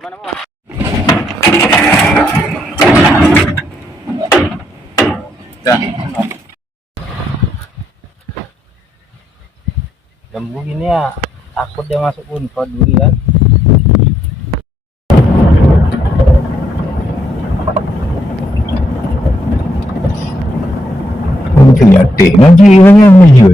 Gimana mau? Dah. Lembu gini ya, takut dia masuk Unpad dulu kan. Không thì ở tỉnh nó chi nó nghe mày hiểu